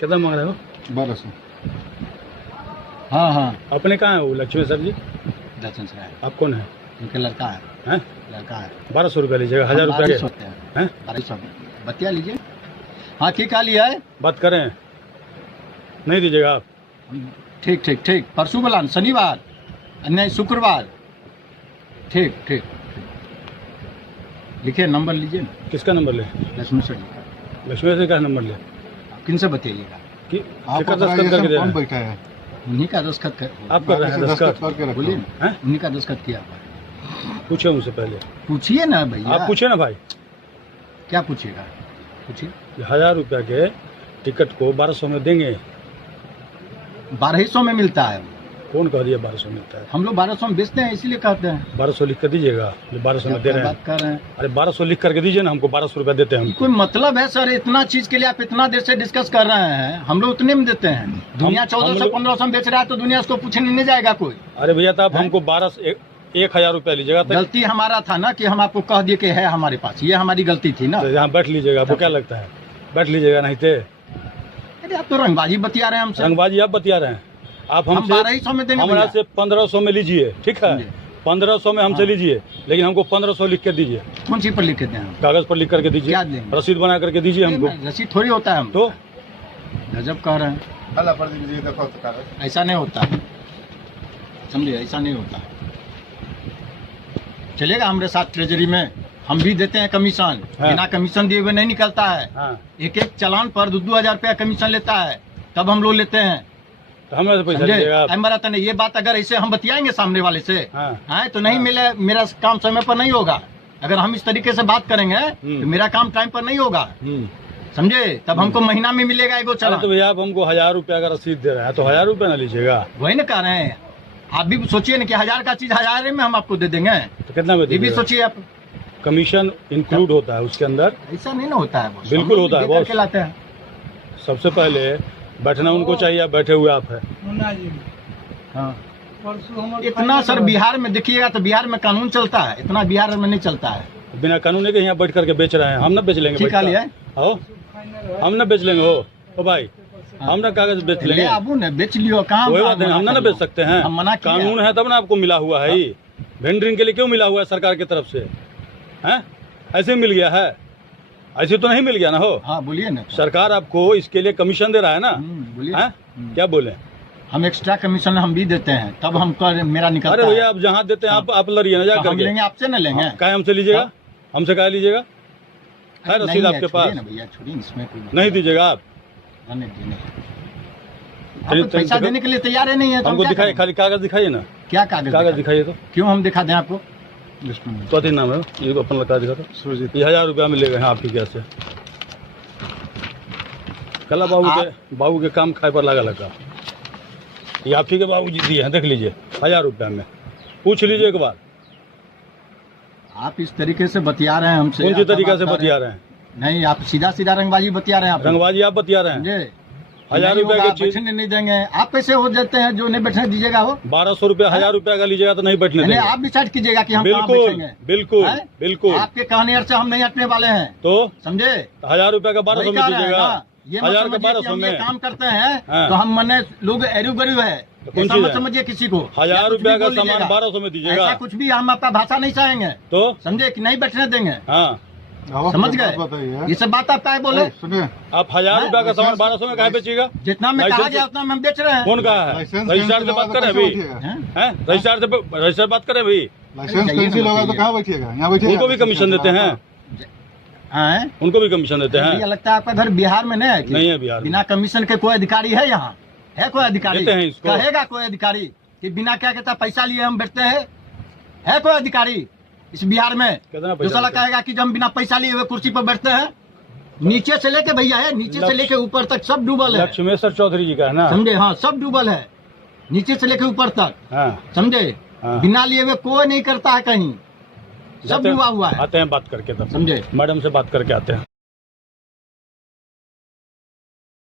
कितना मांग रहे हो? 1200। हाँ हाँ। अपने कहाँ है वो लक्ष्मी सर जी? दर्शन से आए। आप कौन है? उनके लड़का है। हैं? लड़का है। 1200 रुपया लीजिएगा, 1000 रुपया के हैं? 1200 बतिया लीजिए। हाँ ठीक है, लिया है। बात करें, नहीं दीजिएगा आप? ठीक ठीक ठीक, परसों वाला शनिवार नहीं शुक्रवार। ठीक ठीक, लिखिए नंबर लीजिए। किसका नंबर ले? लक्ष्मी सर जी। लक्ष्मी सर का नंबर ले? किन से बतियाइएगा? आप दस्तखत करके दे रहे हैं? बैठा है, उन्हीं का दस्तखत कर। आप कर रहे हैं दस्तखत? बोलिए ना, हैं? उन्हीं का दस्तखत किया। पूछे उनसे पहले। पूछिए ना भैया। आप पूछे ना भाई। क्या पूछिएगा? पूछिए। 1000 रुपया के टिकट को 1200 में देंगे। 1200 में मिलता है। कौन कह दिया 1200 मिलता है? हम लोग 1200 में बेचते हैं, इसीलिए कहते हैं। 1200 लिख कर दीजिएगा जो 1200 में दे रहे हैं। बात कर रहे हैं। अरे 1200 लिख करके दीजिए ना हमको, 1200 रुपया देते हैं हम। कोई मतलब है सर? इतना चीज के लिए आप इतना देर से डिस्कस कर रहे हैं, हम लोग उतने में देते हैं। दुनिया 1400-1500 में बेच रहा है तो दुनिया उसको पूछने नहीं जाएगा कोई। अरे भैया तो आप हमको 1000 रुपया लीजिएगा। गलती हमारा था ना कि हम आपको कह दिए कि है हमारे पास, ये हमारी गलती थी ना। यहाँ बैठ लीजिएगा, आपको क्या लगता है? बैठ लीजिएगा, नहीं थे। अरे आप तो रंगबाजी बतिया रहे हैं हमसे। रंगबाजी आप बतिया रहे हैं। आप हम हमसे 1200 में देंगे। हमारा से 1500 में लीजिए, ठीक है? 1500 में हमसे लीजिए, लेकिन हमको 1500 लिख के दीजिए। कौन सी पर लिख के दें? कागज पर लिख करके दीजिए, क्या देंगे? रसीद बना करके दीजिए हमको। रसीद थोड़ी होता है हम तो गजब कह रहे हैं। ऐसा नहीं होता है, समझिए, ऐसा नहीं होता। चलेगा हमारे साथ ट्रेजरी में, हम भी देते हैं कमीशन। हाँ। बिना कमीशन दिए हुए नहीं निकलता है। हाँ। एक चालान पर 2-2 हजार रुपया कमीशन लेता है, तब हम लोग लेते हैं। तो हमें से पैसा लीजिएगा आप। हमारा तो नहीं, ये बात अगर ऐसे हम बतियाएंगे सामने वाले से, हाँ। तो नहीं मिले, मेरा काम समय पर नहीं होगा। अगर हम इस तरीके से बात करेंगे तो मेरा काम टाइम पर नहीं होगा, समझे? तब हमको महीना में मिलेगा एगो चालान। तो भैया आप हमको 1000 रुपया का रसीद दे रहे हैं, तो 1000 रुपया ना लीजिएगा। वही ना कह रहे हैं, आप भी सोचिए ना कि 1000 का चीज 1000 में हम आपको दे देंगे। तो कितना में? ये भी सोचिए आप। कमीशन इंक्लूड होता है उसके अंदर। ऐसा नहीं ना होता है बॉस। बिल्कुल होता है बॉस। के लाते हैं। सबसे पहले बैठना उनको चाहिए, आप बैठे हुए आप है। हाँ। इतना सर बिहार में देखिएगा तो बिहार में कानून चलता है, इतना बिहार में नहीं चलता है। बिना कानून के यहाँ बैठ करके बेच रहे हैं, हम ना बेच लेंगे। ठीक है, हो हम ना बेच लेंगे। हो भाई, हम ना कागज बेच लेंगे। आबू ने बेच लियो, कहाँ कोई बात नहीं, हम ना बेच सकते हैं। हम मना किया। कानून है तब ना आपको मिला हुआ है। ये वेंडरिंग के लिए क्यों मिला हुआ है सरकार की तरफ से? हैं? ऐसे मिल गया है? ऐसे तो नहीं मिल गया ना। हो हाँ बोलिए ना। सरकार आपको इसके लिए कमीशन दे रहा है ना। बोलिए। क्या बोले? हम एक्स्ट्रा कमीशन हम भी देते हैं, तब हम मेरा निकलता है। अरे भैया आप जहाँ देते हैं आप लड़िए ना जाकर। हम लेंगे आपसे ना लेंगे। क्या हमसे लीजिएगा? हमसे क्या लीजिएगा? है रसीद आपके पास? भैया छोड़िए, इसमें नहीं दीजिएगा आप? पैसा देने के लिए तैयार है नहीं है तो हमको दिखाइए, खाली कागज दिखाइए ना। क्या कागज? कागज दिखाइए तो। क्यों हम दिखा दें आपको? तो तीन नाम है ये, अपन लड़का दिखा था। ये 1000 रुपया मिलेगा यहाँ आपकी कैसे? कला बाबू के काम खाए पर लगा लगा। ये आप ही के बाबू जी दिए हैं, देख लीजिए 1000 रुपया में। पूछ लीजिए एक बार। आप इस तरीके से बतिया रहे हैं हमसे। कौन सी तरीके से बतिया रहे हैं? नहीं, आप सीधा सीधा रंगबाजी बतिया रहे हैं। रंगबाजी आप बतिया रहे हैं। 1000 रुपया की चीज बैठने नहीं देंगे। आप कैसे हो जाते हैं जो नहीं बैठने दीजिएगा? वो 1200 रुपया 1000 रुपया का लीजिएगा तो नहीं बैठने देंगे। आप डिसाइड कीजिएगा कि हम कहाँ बिल्कुल बैठेंगे। बिल्कुल बिल्कुल। आपके कहने से हम नहीं हटने वाले हैं, तो समझे? 1000 रुपया का 1200 में दीजिएगा। ये 1000 का मत समझिए कि 1200 हम ये में काम करते हैं तो हम मने लोग एरू गरीब है, ऐसा मत समझिए किसी को। 1000 रुपया का सामान 1200 में दीजिएगा। ऐसा कुछ भी हम आपका भाषा नहीं चाहेंगे, तो समझे कि नहीं बैठने देंगे। हाँ समझ गए? ये सब बात आप क्या बोले? आप 1000 रुपया का सामान 1200 में कहाँ बेचिएगा? जितना में कहा गया उतना हम बेच रहे हैं। कौन कहा है? रजिस्ट्रार से बात करें अभी। रजिस्ट्रार से बात करें अभी। लाइसेंस कैंसिल होगा तो कहाँ बैठिएगा? यहाँ बैठिएगा। उनको भी कमीशन देते हैं। उनको भी कमीशन देते हैं। लगता है आपका घर बिहार में नहीं है? नहीं है बिहार। बिना कमीशन के कोई अधिकारी है यहाँ? है कोई अधिकारी? देते हैं इसको। कहेगा कोई अधिकारी कि बिना क्या कहता पैसा लिए हम बैठते हैं? है कोई अधिकारी इस बिहार में जो साला कहेगा कि हम बिना पैसा लिए हुए कुर्सी पर बैठते हैं? नीचे से लेके भैया है, नीचे से लेके ऊपर तक सब डूबल है। लक्ष्मेश्वर चौधरी जी का है ना, समझे? हाँ, सब डूबल है नीचे से लेके ऊपर तक। समझे? बिना लिए हुए कोई नहीं करता है कहीं, सब डूबा हुआ है। आते हैं बात करके, तब समझे? मैडम से बात करके आते हैं।